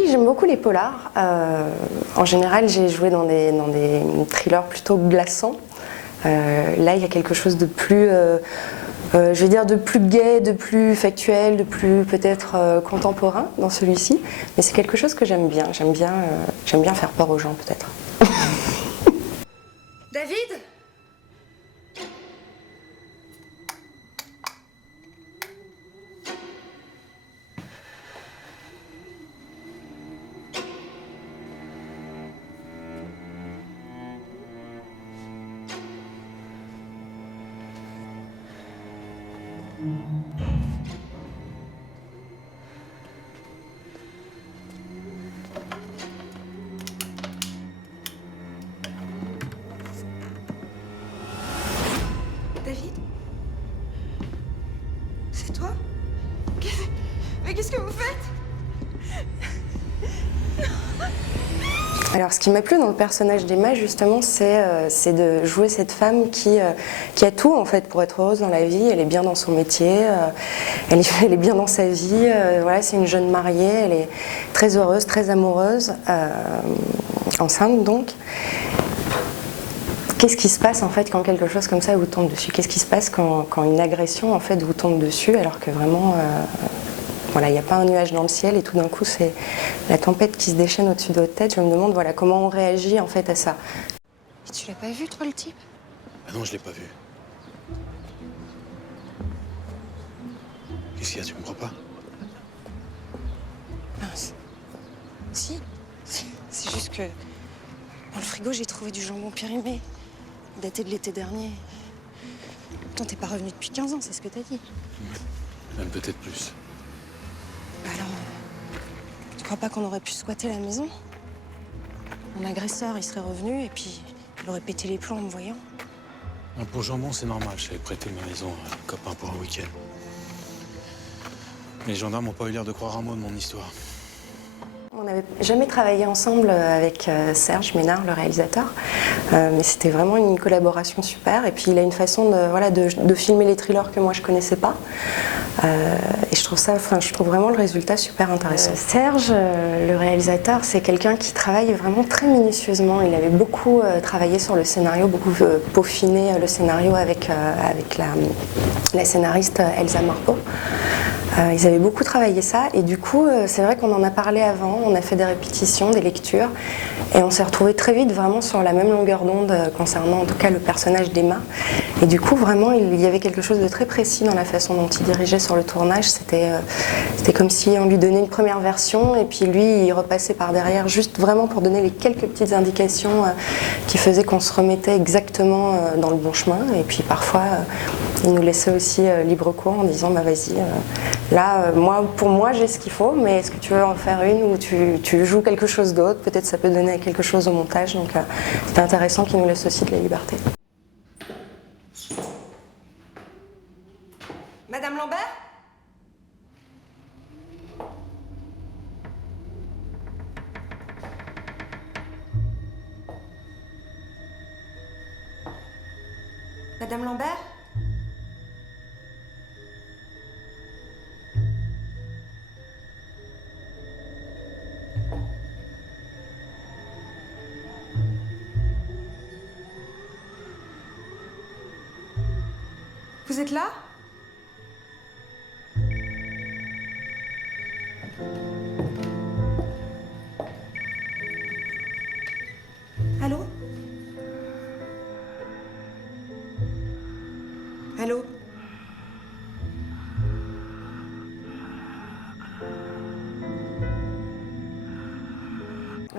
Oui, j'aime beaucoup les polars. En général, j'ai joué dans des thrillers plutôt glaçants. Là, il y a quelque chose de plus, je vais dire, de plus gai, de plus factuel, de plus peut-être contemporain dans celui-ci. Mais c'est quelque chose que j'aime bien. J'aime bien faire peur aux gens, peut-être. David ? David ? C'est toi ? Mais qu'est-ce que vous faites ? Alors, ce qui m'a plu dans le personnage d'Emma, justement, c'est de jouer cette femme qui a tout, en fait, pour être heureuse dans la vie. Elle est bien dans son métier, elle est bien dans sa vie. Voilà, c'est une jeune mariée, elle est très heureuse, très amoureuse, enceinte donc. Qu'est-ce qui se passe, en fait, quand quelque chose comme ça vous tombe dessus? Qu'est-ce qui se passe quand une agression, en fait, vous tombe dessus, alors que vraiment... Voilà, il n'y a pas un nuage dans le ciel et tout d'un coup c'est la tempête qui se déchaîne au-dessus de votre tête. Je me demande voilà, comment on réagit en fait à ça. Et tu l'as pas vu, toi, le type ? Ah non, je l'ai pas vu. Qu'est-ce qu'il y a, tu me crois pas? Mince. Si. C'est juste que dans le frigo, j'ai trouvé du jambon périmé, daté de l'été dernier. Pourtant, t'es pas revenu depuis 15 ans, c'est ce que t'as dit. Même peut-être plus. Bah alors, tu crois pas qu'on aurait pu squatter la maison? Mon agresseur, il serait revenu et puis il aurait pété les plombs en me voyant. Pour jambon, c'est normal. J'avais prêté ma maison à un copain pour un week-end. Les gendarmes n'ont pas eu l'air de croire un mot de mon histoire. On n'avait jamais travaillé ensemble avec Serge Ménard, le réalisateur, mais c'était vraiment une collaboration super. Et puis il a une façon de filmer les thrillers que moi je connaissais pas. Et je trouve vraiment le résultat super intéressant. Serge, le réalisateur, c'est quelqu'un qui travaille vraiment très minutieusement. Il avait beaucoup travaillé sur le scénario, beaucoup peaufiné le scénario avec la scénariste Elsa Marpeau. Ils avaient beaucoup travaillé ça et du coup c'est vrai qu'on en a parlé avant, on a fait des répétitions, des lectures et on s'est retrouvés très vite vraiment sur la même longueur d'onde concernant en tout cas le personnage d'Emma. Et du coup vraiment il y avait quelque chose de très précis dans la façon dont il dirigeait sur le tournage. C'était comme si on lui donnait une première version et puis lui il repassait par derrière juste vraiment pour donner les quelques petites indications qui faisaient qu'on se remettait exactement dans le bon chemin. Et puis parfois il nous laissait aussi libre cours en disant bah vas-y, là pour moi j'ai ce qu'il faut, mais est-ce que tu veux en faire une ou tu joues quelque chose d'autre? Peut-être ça peut donner quelque chose au montage, donc c'était intéressant qu'il nous laisse aussi de la liberté. Madame Lambert ? Madame Lambert ? Vous êtes là ? Allô ? Allô ?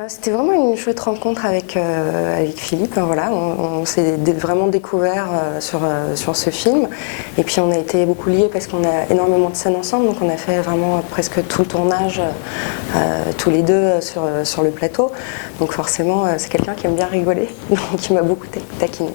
C'était vraiment une chouette rencontre avec Philippe. Voilà. On s'est vraiment découvert sur ce film. Et puis on a été beaucoup liés parce qu'on a énormément de scènes ensemble. Donc on a fait vraiment presque tout le tournage tous les deux sur le plateau. Donc forcément c'est quelqu'un qui aime bien rigoler, donc qui m'a beaucoup taquiné.